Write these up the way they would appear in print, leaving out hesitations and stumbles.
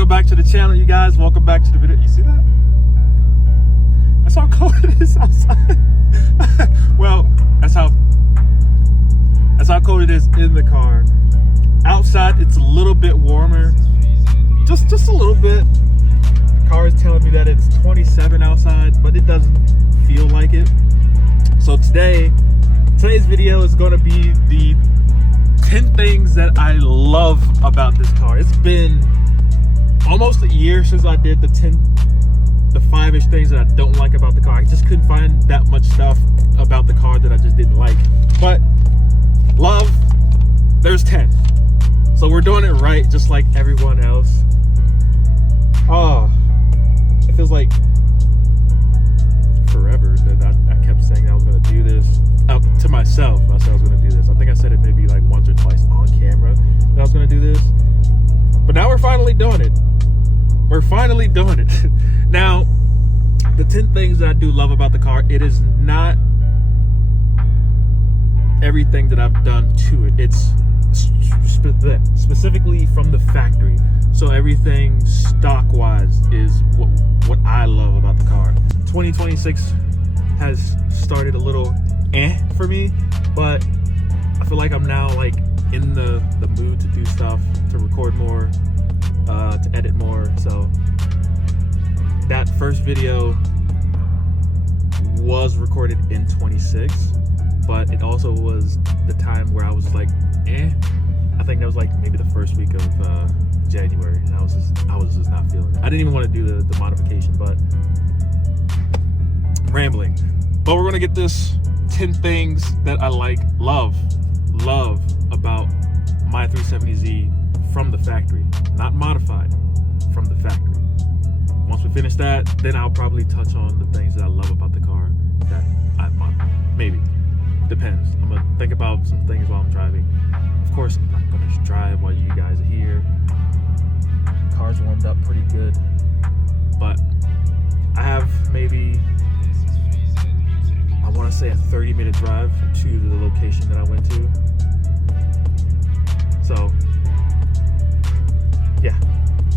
Welcome back to the channel, you guys. Welcome back to the video. You see that? That's how cold it is outside. Well, that's how cold it is in the car. Outside, it's a little bit warmer. Just a little bit. The car is telling me that it's 27 outside, but it doesn't feel like it. So today's video is going to be the 10 things that I love about this car. It's been almost a year since I did the 5-ish things that I don't like about the car. I just couldn't find that much stuff about the car that I just didn't like. But love, there's 10. So we're doing it right, just like everyone else. Oh, it feels like forever that I kept saying I was going to do this. To myself, I said I was going to do this. I think I said it maybe like once or twice on camera that I was going to do this. But now we're finally doing it. We're finally doing it. Now, the 10 things that I do love about the car, it is not everything that I've done to it. It's specifically from the factory. So everything stock-wise is what I love about the car. 2026 has started a little for me, but I feel like I'm now like in the mood to do stuff, to record more, to edit more. So that first video was recorded in 26, but it also was the time where I was like I think that was like maybe the first week of January, and I was just not feeling it. I didn't even want to do the modification, but I'm rambling. But we're gonna get this 10 things that I love about my 370Z from the factory, not modified, from the factory. Once we finish that, then I'll probably touch on the things that I love about the car that I've modified. Maybe, depends. I'm gonna think about some things while I'm driving. Of course, I'm not gonna drive while you guys are here. Car's warmed up pretty good, but I have maybe, I want to say, a 30-minute drive to the location that I went to. So yeah,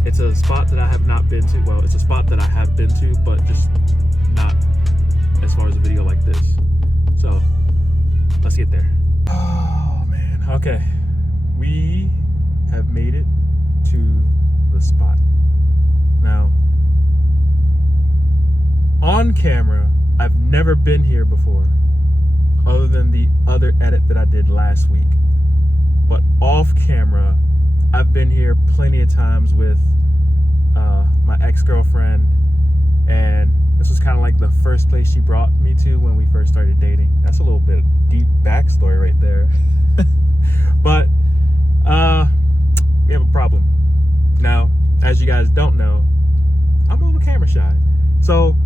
it's a spot that I have not been to. Well, it's a spot that I have been to, but just not as far as a video like this. So let's get there. Oh man, okay, we have made it to the spot. Now, on camera, I've never been here before, other than the other edit that I did last week. But off camera, I've been here plenty of times with my ex-girlfriend, and this was kind of like the first place she brought me to when we first started dating. That's a little bit of deep backstory right there. But we have a problem. Now, as you guys don't know, I'm a little camera shy. So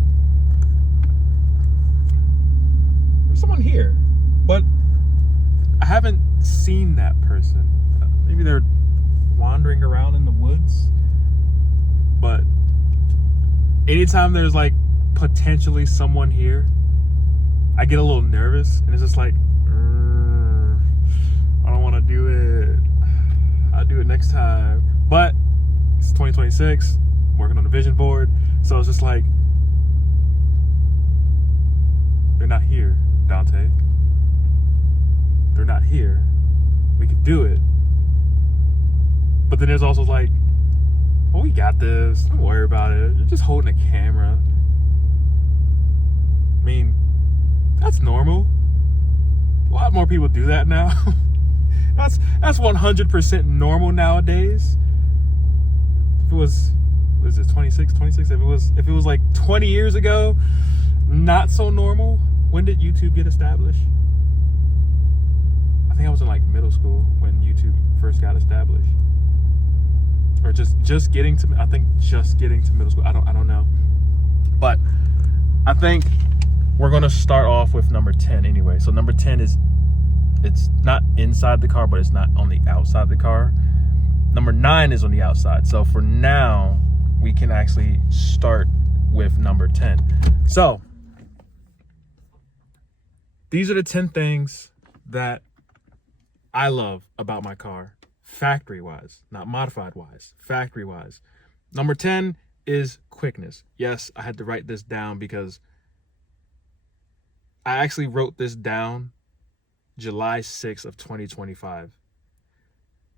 there's someone here, but I haven't seen that person. Maybe they're wandering around in the woods. But anytime there's like potentially someone here, I get a little nervous, and it's just like, I don't want to do it. I'll do it next time. But it's 2026, working on the vision board, so it's just like, they're not here, Dante. They're not here. We could do it. But then there's also like, oh, we got this. Don't worry about it. You're just holding a camera. I mean, that's normal. A lot more people do that now. That's 100% normal nowadays. If it was it 26? If it was like 20 years ago, not so normal. When did YouTube get established? I think I was in like middle school when YouTube first got established. Or just getting to middle school. I don't know. But I think we're gonna start off with number 10 anyway. So number 10 is, it's not inside the car, but it's not on the outside of the car. Number 9 is on the outside. So for now, we can actually start with number 10. So these are the 10 things that I love about my car, factory-wise, not modified-wise, factory-wise. Number 10 is quickness. Yes, I had to write this down because I actually wrote this down July 6th of 2025.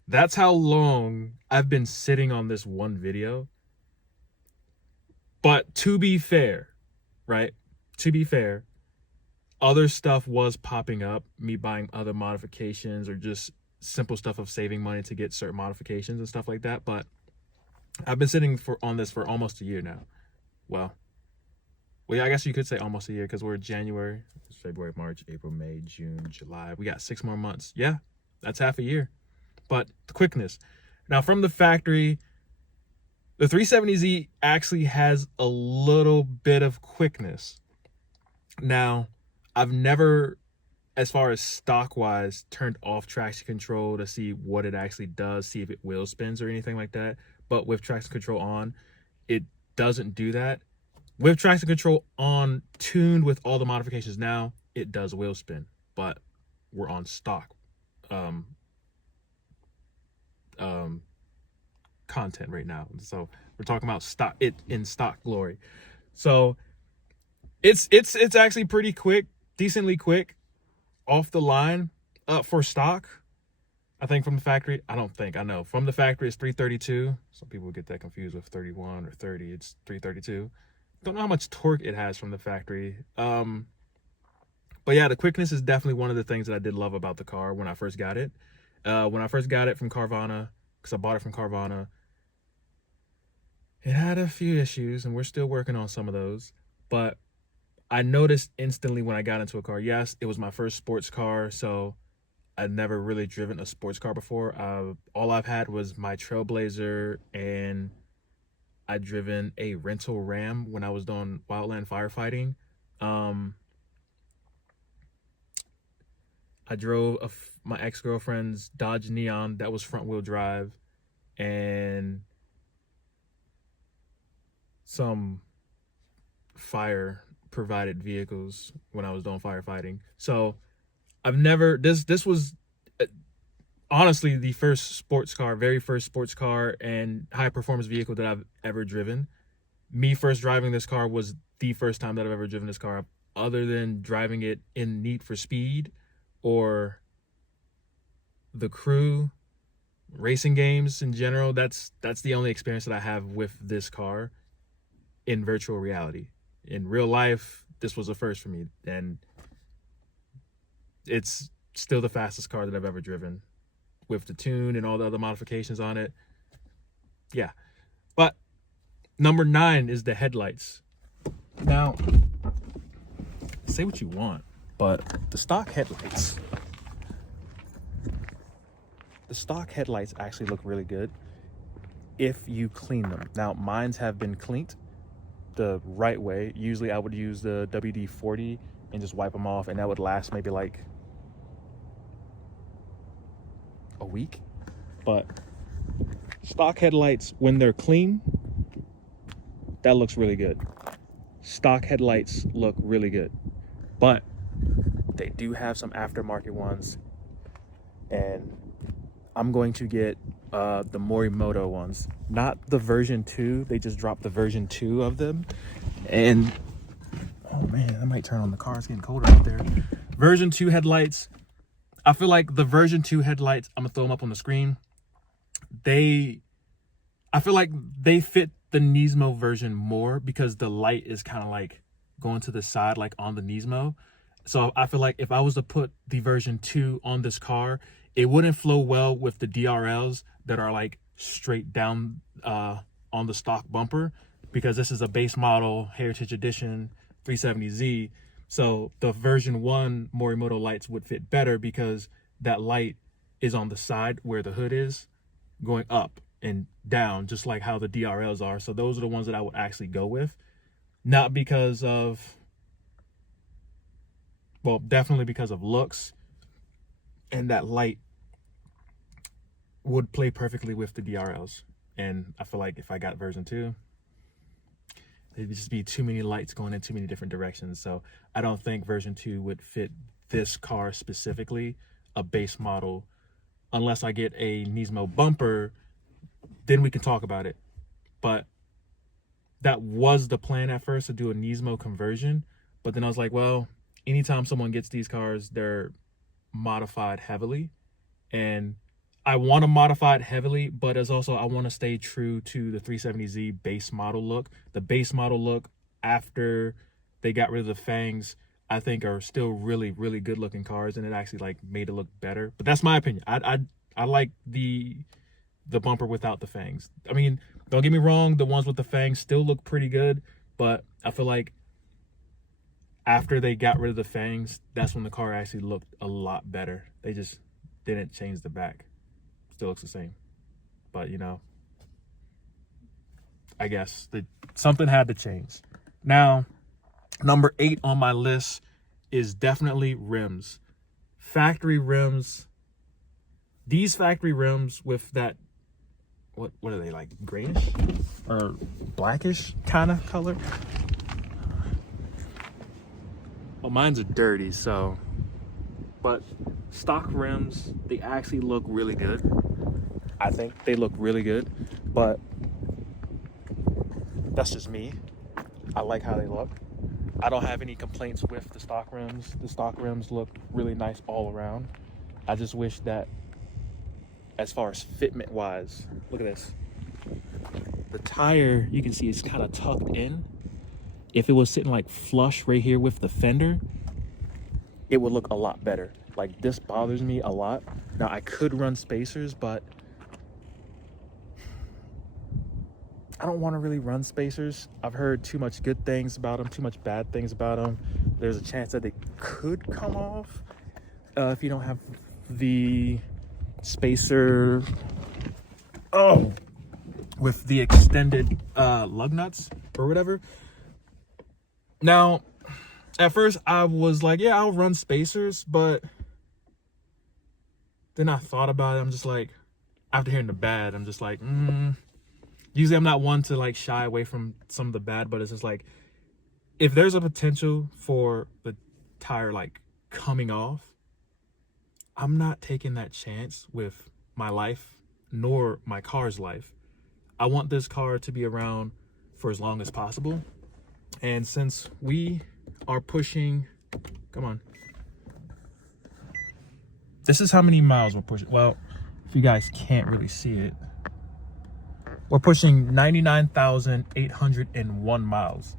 That's how long I've been sitting on this one video. But to be fair, right? To be fair, other stuff was popping up, me buying other modifications or just simple stuff of saving money to get certain modifications and stuff like that. But I've been sitting on this for almost a year now. Well, yeah, I guess you could say almost a year because we're January, February, March, April, May, June, July. We got 6 more months. Yeah, that's half a year. But the quickness. Now, from the factory, the 370Z actually has a little bit of quickness. Now, I've never, as far as stock-wise, turned off traction control to see what it actually does, see if it wheel spins or anything like that. But with traction control on, it doesn't do that. With traction control on, tuned with all the modifications now, it does wheel spin. But we're on stock content right now, so we're talking about stock glory. So it's actually pretty quick, decently quick off the line for stock. I think from the factory, I know from the factory it's 332. Some people get that confused with 31 or 30. It's 332. Don't know how much torque it has from the factory. But yeah, the quickness is definitely one of the things that I did love about the car when I first got it. When I first got it from Carvana, because I bought it from Carvana, it had a few issues, and we're still working on some of those. But I noticed instantly when I got into a car, yes, it was my first sports car, so I'd never really driven a sports car before. All I've had was my Trailblazer, and I'd driven a rental Ram when I was doing wildland firefighting. I drove my ex-girlfriend's Dodge Neon that was front-wheel drive, and some fire-provided vehicles when I was doing firefighting. So I've never, this was honestly the very first sports car and high-performance vehicle that I've ever driven. Me first driving this car was the first time that I've ever driven this car, other than driving it in Need for Speed or The Crew, racing games in general. That's the only experience that I have with this car in virtual reality. In real life, this was a first for me, and it's still the fastest car that I've ever driven with the tune and all the other modifications on it. Yeah. But number 9 is the headlights. Now, say what you want, but the stock headlights actually look really good if you clean them. Now, mines have been cleaned the right way. Usually I would use the WD-40 and just wipe them off, and that would last maybe like a week. But stock headlights, when they're clean, that looks really good. Stock headlights look really good, but they do have some aftermarket ones, and I'm going to get the Morimoto ones, not the version 2. They just dropped the version 2 of them, and oh man, I might turn on the car. It's getting colder out there. Version 2 headlights. I feel like the version 2 headlights, I'm gonna throw them up on the screen. I feel like they fit the Nismo version more because the light is kind of like going to the side, like on the Nismo. So I feel like if I was to put the version 2 on this car, it wouldn't flow well with the DRLs that are like straight down on the stock bumper, because this is a base model Heritage Edition 370Z. So the version 1 Morimoto lights would fit better because that light is on the side where the hood is, going up and down, just like how the DRLs are. So those are the ones that I would actually go with. Not because of, well, definitely because of looks, and that light would play perfectly with the DRLs. And I feel like if I got version 2, it'd just be too many lights going in too many different directions. So I don't think version 2 would fit this car specifically, a base model. Unless I get a Nismo bumper, then we can talk about it. but that was the plan at first, to do a Nismo conversion. But then I was like, well, anytime someone gets these cars, they're modified heavily. And I want to modify it heavily, but as also I want to stay true to the 370Z base model look. The base model look after they got rid of the fangs, I think are still really, really good looking cars, and it actually like made it look better. But that's my opinion. I like the bumper without the fangs. I mean, don't get me wrong, the ones with the fangs still look pretty good, but I feel like after they got rid of the fangs, that's when the car actually looked a lot better. They just didn't change the back. Still looks the same. But, you know, I guess something had to change. Now, number 8 on my list is definitely rims. Factory rims. These factory rims with that, what are they, like grayish or blackish kind of color? Well, mine's are dirty, so, but stock rims, they actually look really good. I think they look really good, but that's just me. I like how they look. I don't have any complaints with the stock rims. The stock rims look really nice all around. I just wish that, as far as fitment wise, look at this. The tire, you can see it's kind of tucked in. If it was sitting like flush right here with the fender, it would look a lot better. Like, this bothers me a lot. Now, I could run spacers, but I don't want to really run spacers. I've heard too much good things about them, too much bad things about them. There's a chance that they could come off if you don't have the spacer with the extended lug nuts or whatever. Now, at first I was like, yeah, I'll run spacers, but then I thought about it. I'm just like, after hearing the bad, I'm just like, usually I'm not one to like shy away from some of the bad, but it's just like, if there's a potential for the tire like coming off, I'm not taking that chance with my life nor my car's life. I want this car to be around for as long as possible. And since we are pushing, come on, this is how many miles we're pushing. Well, if you guys can't really see it, we're pushing 99,801 miles.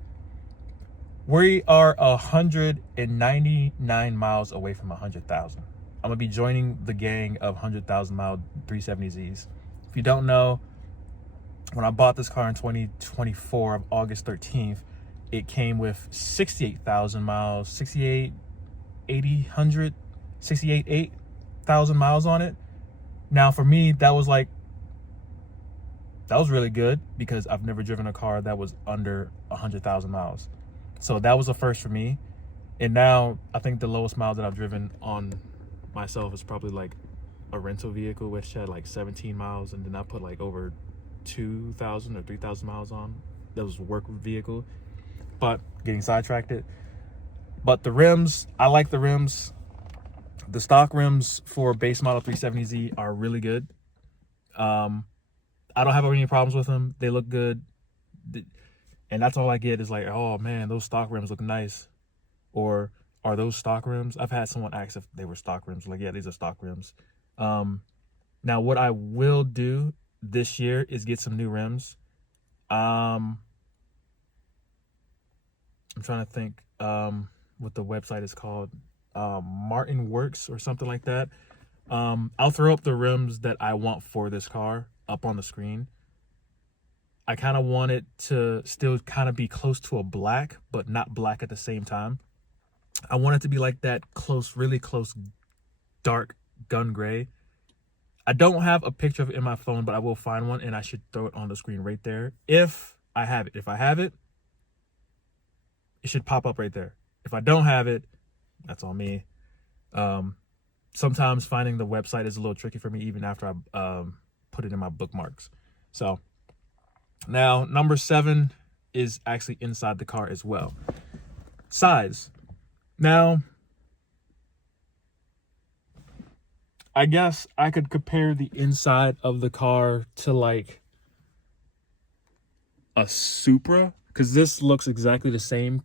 We are 199 miles away from 100,000. I'm gonna be joining the gang of 100,000 mile 370Zs. If you don't know, when I bought this car in 2024 of August 13th, it came with 68,000 miles, 8,000 miles on it. Now for me, that was really good because I've never driven a car that was under 100,000 miles. So that was a first for me. And now I think the lowest miles that I've driven on myself is probably like a rental vehicle, which had like 17 miles. And then I put like over 2,000 or 3,000 miles on. That was a work vehicle, but getting sidetracked. But the rims, I like the rims. The stock rims for base model 370Z are really good. I don't have any problems with them. They look good. And that's all I get is like, oh man, those stock rims look nice. Or are those stock rims? I've had someone ask if they were stock rims. Like, yeah, these are stock rims. Now what I will do this year is get some new rims. I'm trying to think what the website is called. Martin Works or something like that. I'll throw up the rims that I want for this car up on the screen. I kind of want it to still kind of be close to a black, but not black at the same time. I want it to be like that close, really close, dark gun gray. I don't have a picture of it in my phone, but I will find one and I should throw it on the screen right there. If I have it. If I have it, it should pop up right there. If I don't have it, that's on me. Sometimes finding the website is a little tricky for me, even after I put it in my bookmarks. So now number 7 is actually inside the car as well. Size. Now, I guess I could compare the inside of the car to like a Supra, because this looks exactly the same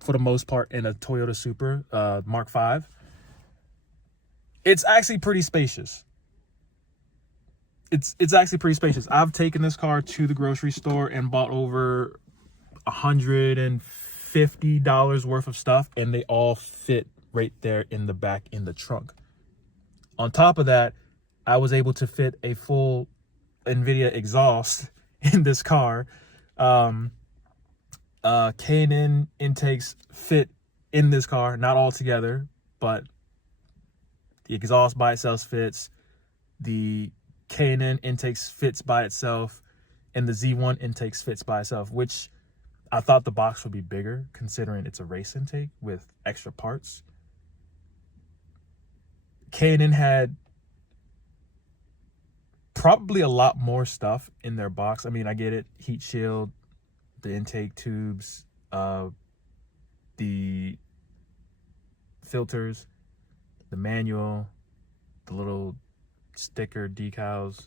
for the most part in a Toyota Supra Mark V. It's actually pretty spacious. It's actually pretty spacious. I've taken this car to the grocery store and bought over $150 worth of stuff, and they all fit right there in the back in the trunk. On top of that, I was able to fit a full NVIDIA exhaust in this car. K&N intakes fit in this car, not all together, but the exhaust by itself fits, the K&N intakes fits by itself, and the Z1 intakes fits by itself, which I thought the box would be bigger considering it's a race intake with extra parts. K&N had probably a lot more stuff in their box. I mean, I get it, heat shield, the intake tubes, the filters, the manual, the little sticker decals.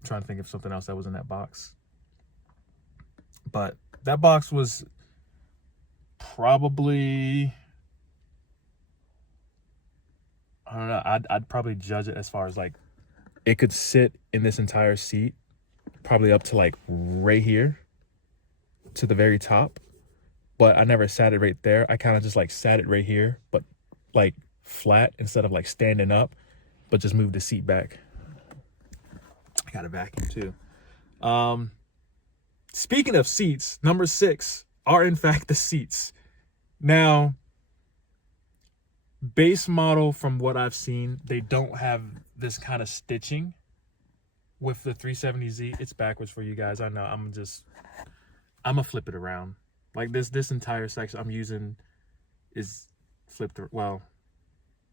I'm trying to think of something else that was in that box. But that box was probably, I don't know, I'd probably judge it as far as like, it could sit in this entire seat, probably up to like right here to the very top. But I never sat it right there. I kind of just like sat it right here, but like flat instead of like standing up, but just moved the seat back. I got a vacuum too. Speaking of seats, number 6 are in fact the seats. Now, base model from what I've seen, they don't have this kind of stitching with the 370Z. It's backwards for you guys. I know. I'm gonna flip it around. Like this entire section I'm using is flipped. Well,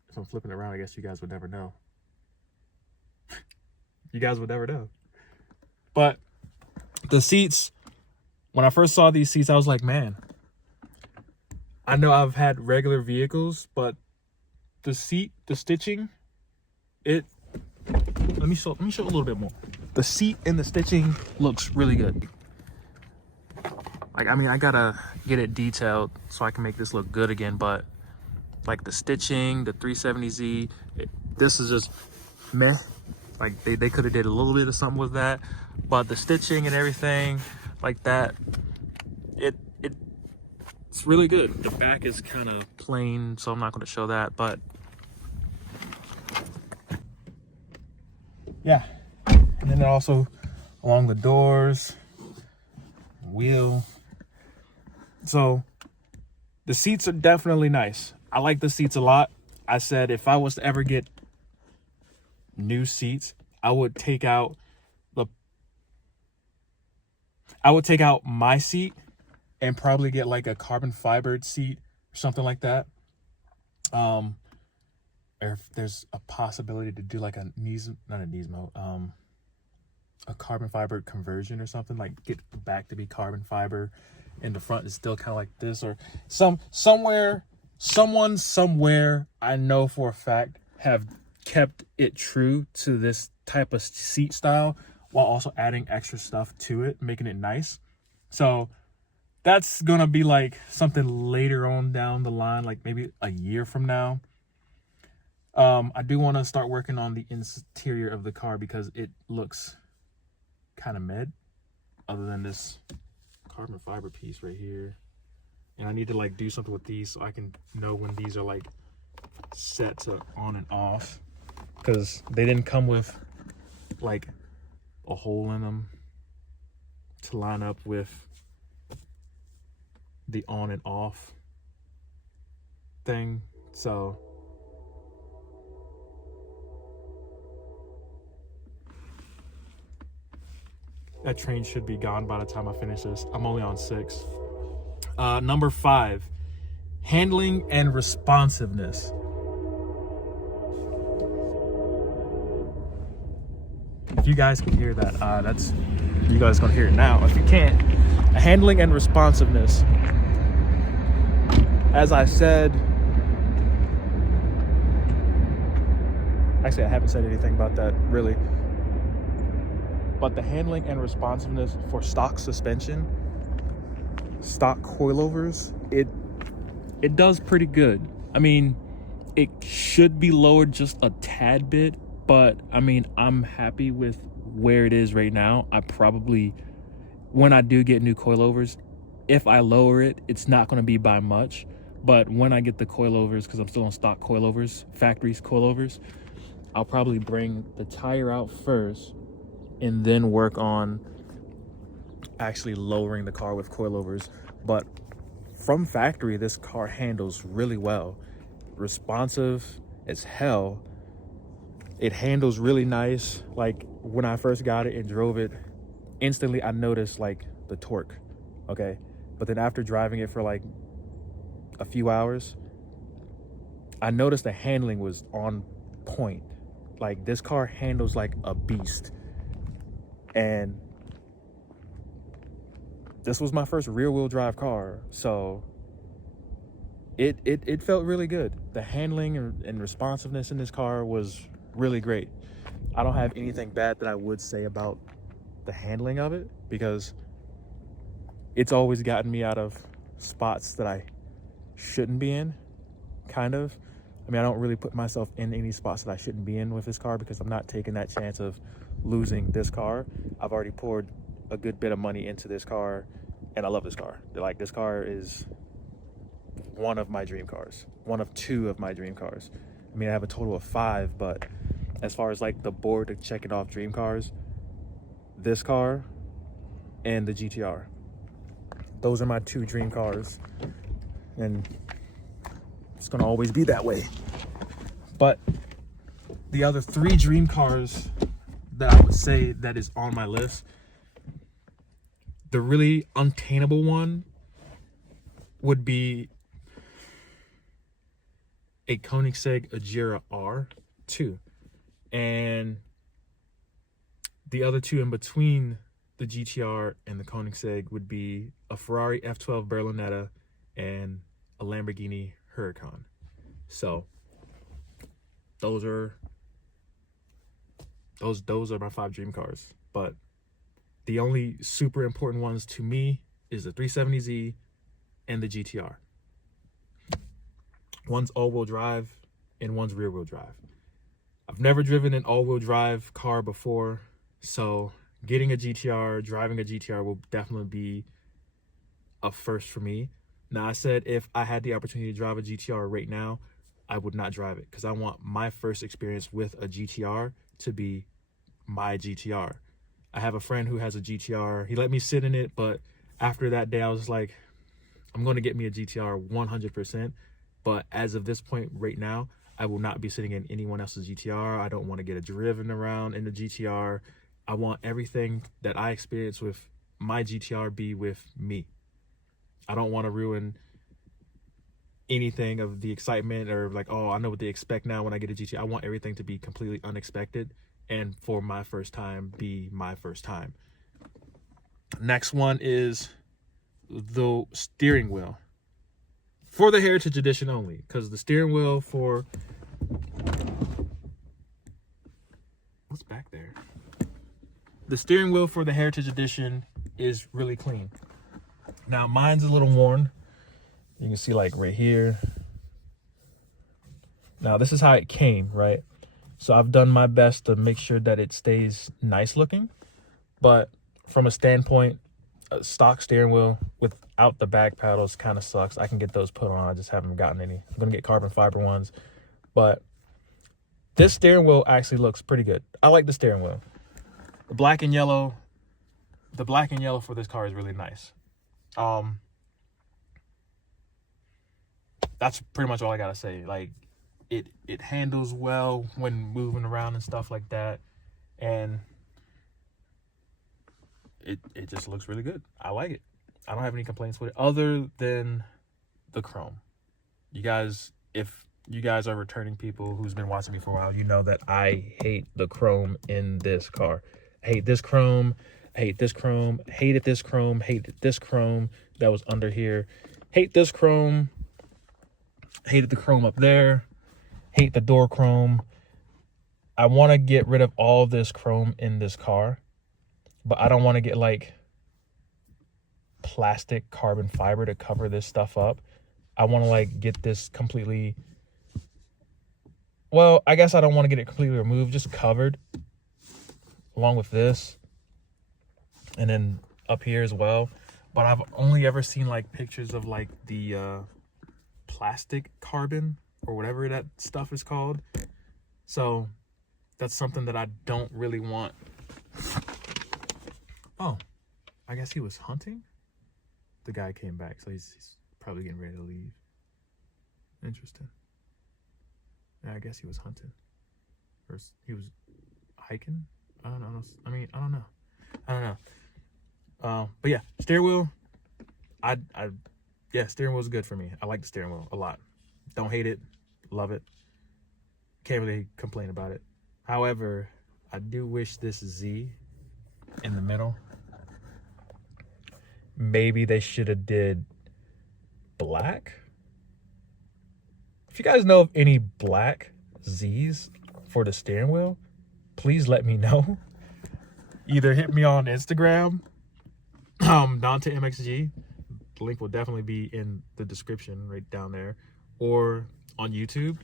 if I'm flipping it around, I guess you guys would never know. You guys would never know. But the seats, when I first saw these seats, I was like, man, I know I've had regular vehicles, but the seat, the stitching, let me show a little bit more. The seat and the stitching looks really good. Like, I mean, I gotta get it detailed so I can make this look good again, but like the stitching, the 370Z, this is just meh. Like they could have did a little bit of something with that, but the stitching and everything like that, it's really good. The back is kind of plain, so I'm not going to show that, but yeah. And then also along the doors, wheel. So the seats are definitely nice. I like the seats a lot. I said if I was to ever get new seats, I would take out my seat and probably get like a carbon fibered seat or something like that. Or if there's a possibility to do like a carbon fiber conversion or something, like get the back to be carbon fiber and the front is still kind of like this, or someone somewhere I know for a fact have kept it true to this type of seat style while also adding extra stuff to it, making it nice. So that's gonna be like something later on down the line, like maybe a year from now. I do want to start working on the interior of the car because it looks kind of mid, other than this carbon fiber piece right here. And I need to like do something with these so I can know when these are like set to on and off, because they didn't come with like a hole in them to line up with the on and off thing. So that train should be gone by the time I finish this. I'm only on 6. Number 5, handling and responsiveness. If you guys can hear that, you guys gonna hear it now. If you can't, handling and responsiveness. As I said, actually I haven't said anything about that really. but the handling and responsiveness for stock suspension, stock coilovers, it does pretty good. I mean, it should be lowered just a tad bit, but I mean, I'm happy with where it is right now. I probably, when I do get new coilovers, if I lower it, it's not going to be by much. But when I get the coilovers, because I'm still on stock coilovers, factory coilovers, I'll probably bring the tire out first and then work on actually lowering the car with coilovers. But from factory, this car handles really well. Responsive as hell. It handles really nice. Like when I first got it and drove it, instantly I noticed like the torque, okay? But then after driving it for like a few hours, I noticed the handling was on point. Like this car handles like a beast. And this was my first rear wheel drive car, so it felt really good. The handling and responsiveness in this car was really great. I don't have anything bad that I would say about the handling of it, because it's always gotten me out of spots that I shouldn't be in, kind of. I mean, I don't really put myself in any spots that I shouldn't be in with this car, because I'm not taking that chance of losing this car. I've already poured a good bit of money into this car, and I love this car. Like, this car is one of my dream cars, one of two of my dream cars. I mean, I have a total of 5, but as far as like the board to check it off dream cars, this car and the GTR, those are my 2 dream cars, and it's gonna always be that way. But the other 3 dream cars that I would say that is on my list, the really untainable one would be a Koenigsegg Agera R2, and the other 2 in between the GTR and the Koenigsegg would be a Ferrari F12 Berlinetta and a Lamborghini Huracan. So those are my 5 dream cars. But the only super important ones to me is the 370Z and the GTR. One's all-wheel drive and one's rear-wheel drive. I've never driven an all-wheel drive car before, so getting a GTR, driving a GTR will definitely be a first for me. Now, I said if I had the opportunity to drive a GTR right now, I would not drive it, because I want my first experience with a GTR to be my GTR. I have a friend who has a GTR. He let me sit in it, but after that day, I was like, I'm going to get me a GTR 100%. But as of this point right now, I will not be sitting in anyone else's GTR. I don't want to get it driven around in the GTR. I want everything that I experience with my GTR be with me. I don't want to ruin anything of the excitement, or like, oh, I know what they expect now when I get a GTR. I want everything to be completely unexpected, and for my first time be my first time. Next one is the steering wheel for the Heritage Edition only, because the steering wheel for what's back there, the steering wheel for the Heritage Edition is really clean. Now, mine's a little worn. You can see like right here. Now, this is how it came, right? So I've done my best to make sure that it stays nice looking. But from a standpoint, a stock steering wheel without the back paddles kind of sucks. I can get those put on. I just haven't gotten any. I'm going to get carbon fiber ones. But this steering wheel actually looks pretty good. I like the steering wheel. The black and yellow for this car is really nice. That's pretty much all I gotta say. Like, it handles well when moving around and stuff like that, and it just looks really good. I like it. I don't have any complaints with it other than the chrome. You guys, if you guys are returning people who's been watching me for a while, you know that I hate the chrome in this car. I hate this chrome. I hate this chrome. Hated this chrome. Hated this chrome that was under here. Hate this chrome. Hated the chrome up there. Hate the door chrome. I want to get rid of all this chrome in this car. but I don't want to get like plastic carbon fiber to cover this stuff up. I want to like get this completely, well, I guess I don't want to get it completely removed, just covered along with this, and then up here as well. But I've only ever seen like pictures of like the plastic carbon or whatever that stuff is called. So that's something that I don't really want. Oh, I guess he was hunting. The guy came back, so he's probably getting ready to leave. Interesting. Yeah, I guess he was hunting. Or he was hiking? I don't know. I mean, I don't know. But yeah, steering wheel. Yeah, steering wheel's good for me. I like the steering wheel a lot. Don't hate it. Love it. Can't really complain about it. However, I do wish this Z in the middle, maybe they should have did black. If you guys know of any black Z's for the steering wheel, please let me know. Either hit me on Instagram, Dante MXG. The link will definitely be in the description right down there, or on YouTube.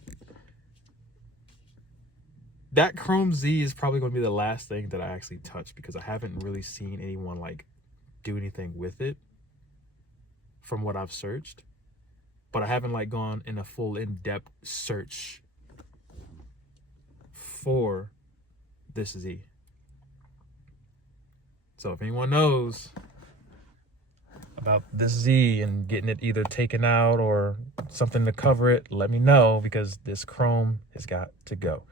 That Chrome Z is probably going to be the last thing that I actually touch, because I haven't really seen anyone like do anything with it from what I've searched. But I haven't like gone in a full in-depth search for this Z. So if anyone knows about this Z and getting it either taken out or something to cover it, let me know, because this chrome has got to go.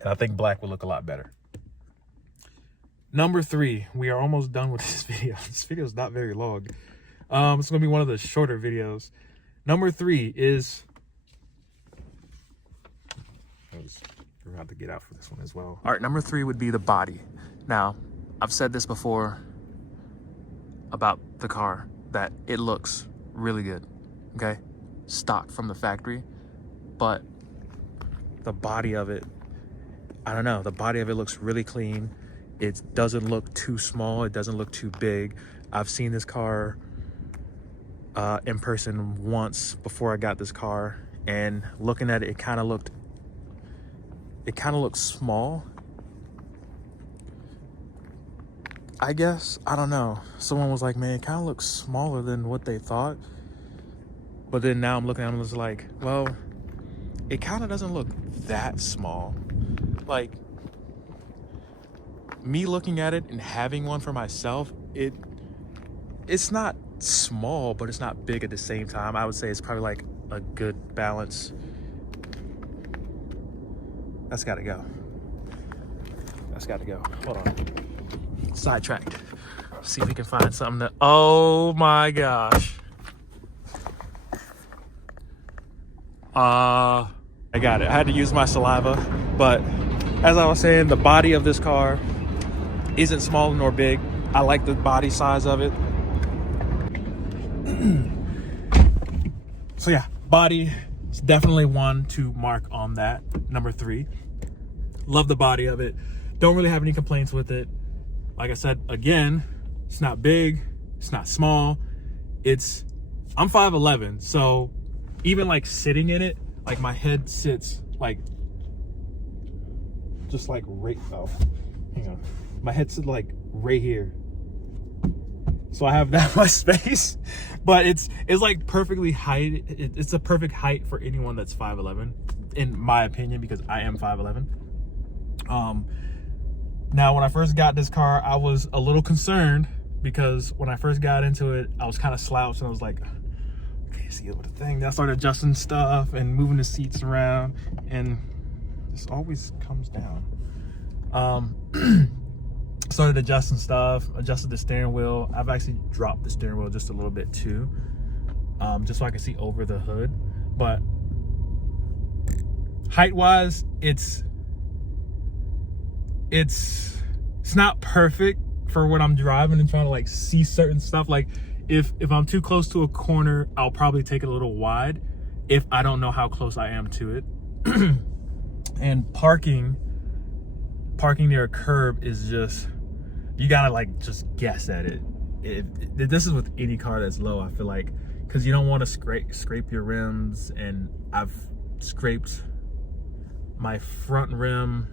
And I think black will look a lot better. Number 3, we are almost done with this video. This video is not very long. It's going to be one of the shorter videos. Number 3 is... I forgot to get out for this one as well. All right, number 3 would be the body. Now, I've said this before about the car, that it looks really good, okay? Stock from the factory. But the body of it, I don't know, the body of it looks really clean. It doesn't look too small. It doesn't look too big. I've seen this car in person once before I got this car, and looking at it, it kind of looked small, I guess. I don't know. Someone was like, man, it kind of looks smaller than what they thought. But then now I'm looking at it and it's like, well, it kind of doesn't look that small. Like, me looking at it and having one for myself, it's not small, but it's not big at the same time. I would say it's probably like a good balance. That's got to go. That's got to go. Hold on. Sidetracked. See if we can find something that... Oh my gosh. I got it. I had to use my saliva, but as I was saying, the body of this car isn't small nor big. I like the body size of it. So yeah, body is definitely one to mark on that. Number 3. Love the body of it. Don't really have any complaints with it. Like I said, again, it's not big, it's not small. I'm 5'11", so even like sitting in it, like my head sits like, just like right, oh, hang on. My head sits like right here. So I have that much space, but it's like perfectly height. It's a perfect height for anyone that's 5'11", in my opinion, because I am 5'11". Now, when I first got this car, I was a little concerned, because when I first got into it, I was kind of slouched and I was like, okay, see it with the thing. Then I started adjusting stuff and moving the seats around, and this always comes down. Started adjusting stuff, adjusted the steering wheel. I've actually dropped the steering wheel just a little bit too, just so I can see over the hood. But height-wise, it's not perfect for what I'm driving and trying to like see certain stuff. Like if I'm too close to a corner, I'll probably take it a little wide if I don't know how close I am to it. And parking near a curb is just you gotta like just guess at it. This is with any car that's low, I feel like, because you don't want to scrape your rims, and I've scraped my front rim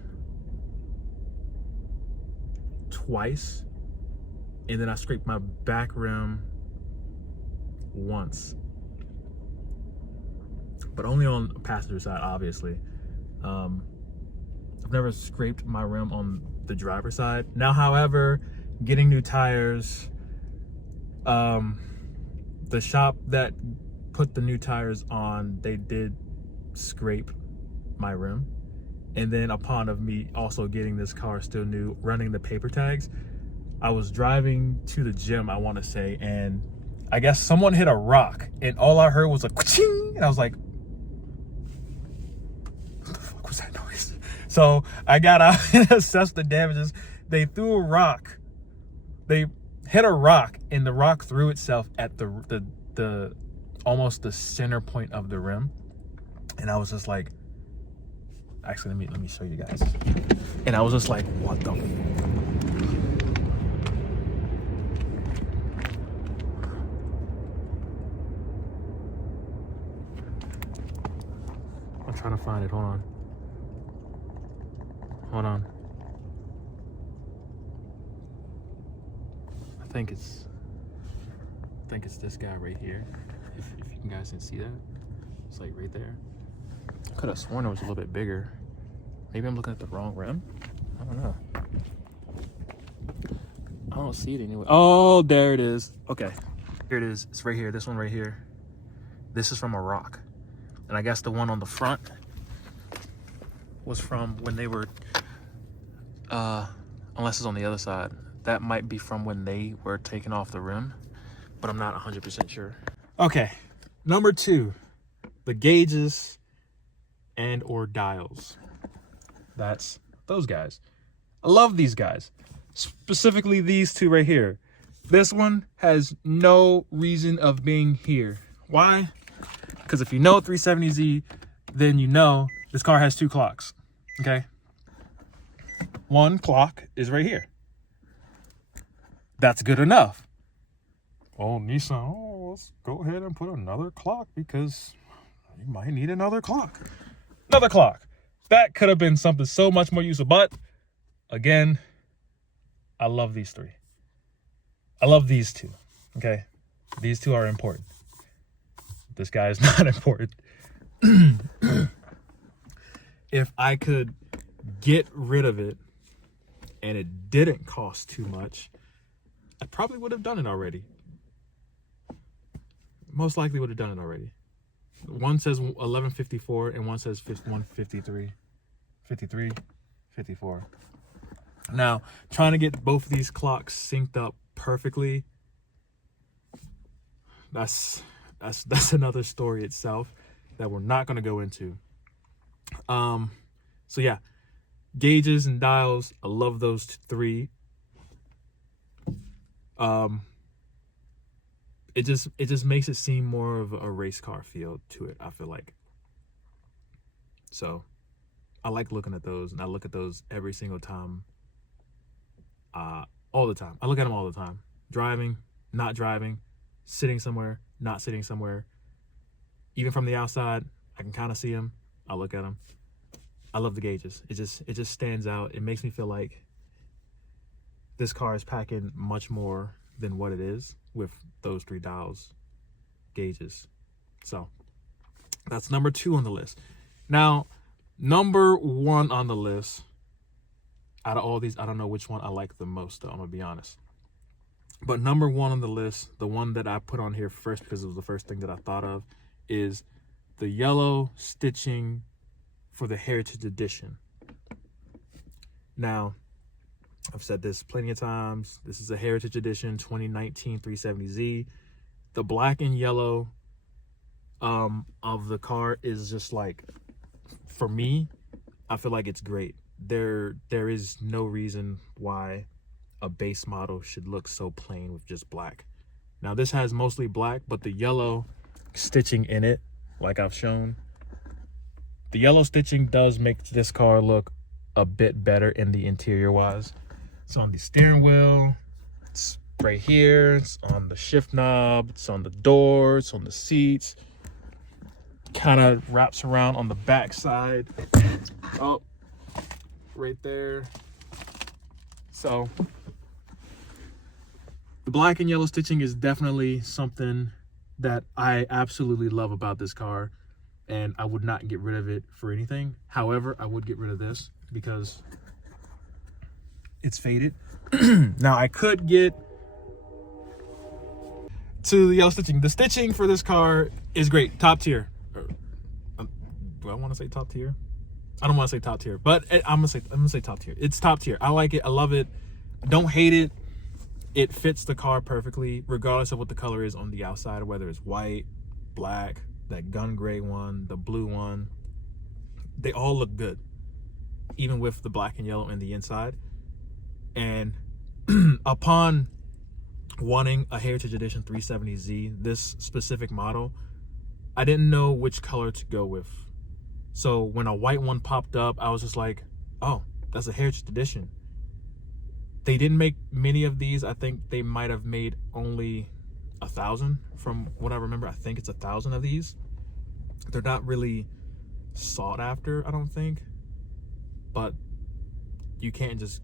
twice, and then I scraped my back rim once, but only on the passenger side, obviously. I've never scraped my rim on the driver's side. Now, however, getting new tires, the shop that put the new tires on, they did scrape my rim. And then upon of me also getting this car still new, running the paper tags, I was driving to the gym, I want to say, and I guess someone hit a rock, and all I heard was a ka-ching, and I was like, what the fuck was that noise? So I got out and assessed the damages. They threw a rock. They hit a rock, and the rock threw itself at the almost the center point of the rim. And I was just like, actually, let me show you guys. And I was just like, what the? I'm trying to find it. Hold on. Hold on. I think it's this guy right here. If you guys can see that, it's like right there. I could have sworn it was a little bit bigger. Maybe I'm looking at the wrong rim. I don't know. I don't see it anyway. Oh, there it is. Okay, here it is. It's right here. This one right here. This is from a rock, and I guess the one on the front was from when they were. Unless it's on the other side, that might be from when they were taking off the rim, but I'm not 100% sure. Okay, number 2, the gauges and or dials. That's those guys. I love these guys, specifically these two right here. This one has no reason of being here. Why? Because if you know 370Z, then you know this car has 2 clocks. Okay, one clock is right here. That's good enough. Oh, Nissan, let's go ahead and put another clock because you might need another clock. Another clock. That could have been something so much more useful. But again, I love these 3. I love these 2. Okay, these 2 are important. This guy is not important. If I could get rid of it and it didn't cost too much, I probably would have done it already. Most likely would have done it already. One says 1154 and one says 153. 54. Now, trying to get both of these clocks synced up perfectly, that's another story itself that we're not going to go into. So yeah, gauges and dials, I love those 3. It just makes it seem more of a race car feel to it, I feel like. So I like looking at those, and I look at those every single time. All the time. I look at them all the time. Driving, not driving, sitting somewhere, not sitting somewhere. Even from the outside, I can kind of see them. I look at them. I love the gauges. It just stands out. It makes me feel like this car is packing much more than what it is with those 3 dials, gauges. So that's number 2 on the list. Now, number 1 on the list, out of all these, I don't know which one I like the most, though, I'm gonna be honest. But number 1 on the list, the one that I put on here first because it was the first thing that I thought of, is the yellow stitching for the Heritage Edition. Now, I've said this plenty of times. This is a Heritage Edition 2019 370Z. The black and yellow of the car is just like, for me, I feel like it's great. There is no reason why a base model should look so plain with just black. Now, this has mostly black, but the yellow stitching in it, like I've shown, the yellow stitching does make this car look a bit better in the interior wise. It's on the steering wheel. It's right here. It's on the shift knob. It's on the door. It's on the seats. Kind of wraps around on the back side. Oh, right there. So the black and yellow stitching is definitely something that I absolutely love about this car, and I would not get rid of it for anything. However, I would get rid of this because it's faded. Now I could get to the yellow stitching. The stitching for this car is great, top tier. Do I want to say top tier? I don't want to say top tier, but I'm gonna say top tier. It's top tier. I like it. I love it. I don't hate it. It fits the car perfectly, regardless of what the color is on the outside, whether it's white, black, that gun gray one, the blue one. They all look good, even with the black and yellow in the inside. And upon wanting a Heritage Edition 370Z, this specific model, I didn't know which color to go with. So when a white one popped up, I was just like, oh, that's a Heritage Edition. They didn't make many of these. I think they might have made only 1,000 from what I remember. I think it's 1,000 of these. They're not really sought after, I don't think. But you can't just,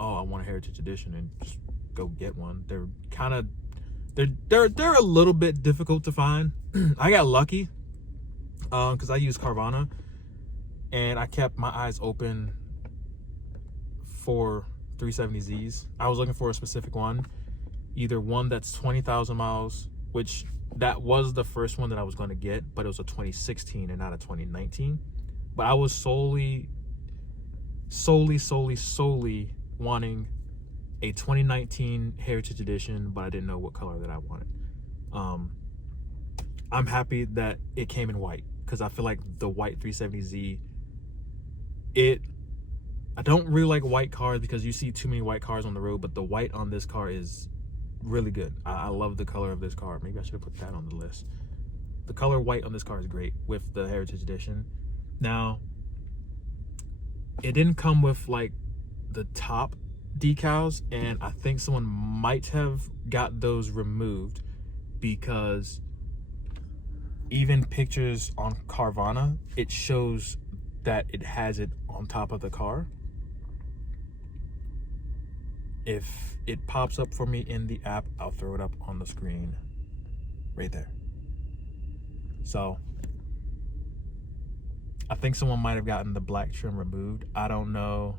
oh, I want a Heritage Edition and just go get one. They're kind of, they're a little bit difficult to find. I got lucky because I use Carvana, and I kept my eyes open for 370Zs. I was looking for a specific one, either one that's 20,000 miles, which that was the first one that I was going to get, but it was a 2016 and not a 2019. But I was solely wanting a 2019 Heritage Edition, but I didn't know what color that I wanted. I'm happy that it came in white, because I feel like the white 370Z, I don't really like white cars because you see too many white cars on the road, but the white on this car is really good. I love the color of this car. Maybe I should have put that on the list. The color white on this car is great with the Heritage Edition. Now, it didn't come with like the top decals, and I think someone might have got those removed, because even pictures on Carvana, it shows that it has it on top of the car. If it pops up for me in the app, I'll throw it up on the screen right there. So I think someone might have gotten the black trim removed. I don't know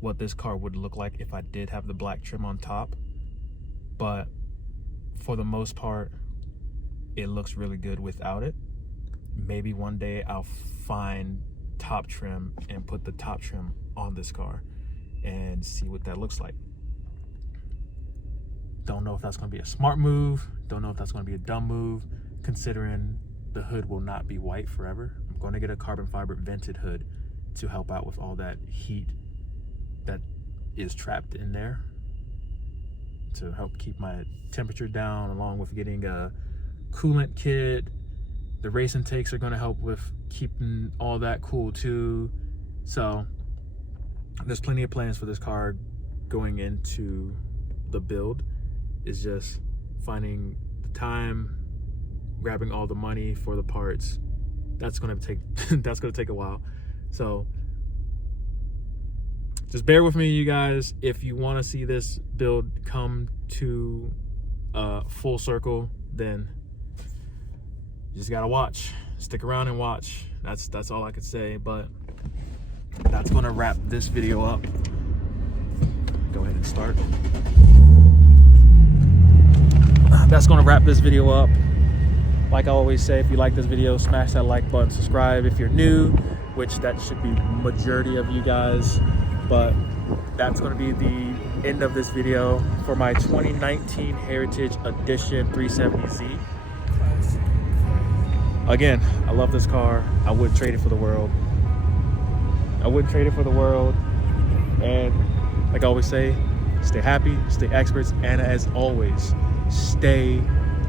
what this car would look like if I did have the black trim on top, but for the most part, it looks really good without it. Maybe one day I'll find top trim and put the top trim on this car and see what that looks like. Don't know if that's going to be a smart move. Don't know if that's going to be a dumb move, considering the hood will not be white forever. I'm going to get a carbon fiber vented hood to help out with all that heat that is trapped in there, to help keep my temperature down, along with getting a coolant kit. The race intakes are going to help with keeping all that cool too. So there's plenty of plans for this car going into the build. It's just finding the time, grabbing all the money for the parts. That's going to take that's going to take a while. So just bear with me, you guys. If you want to see this build come to full circle, then you just gotta watch. Stick around and watch. That's all I could say. But that's gonna wrap this video up. Go ahead and start. That's gonna wrap this video up. Like I always say, if you like this video, smash that like button, subscribe if you're new, which that should be majority of you guys. But that's gonna be the end of this video for my 2019 Heritage Edition 370Z. Again, I love this car. I wouldn't trade it for the world. I wouldn't trade it for the world. And like I always say, stay happy, stay experts, and as always, stay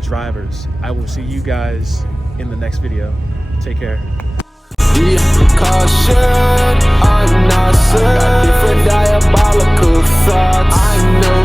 drivers. I will see you guys in the next video. Take care. Yeah, caution, unnecessary. I got different diabolical thoughts. I know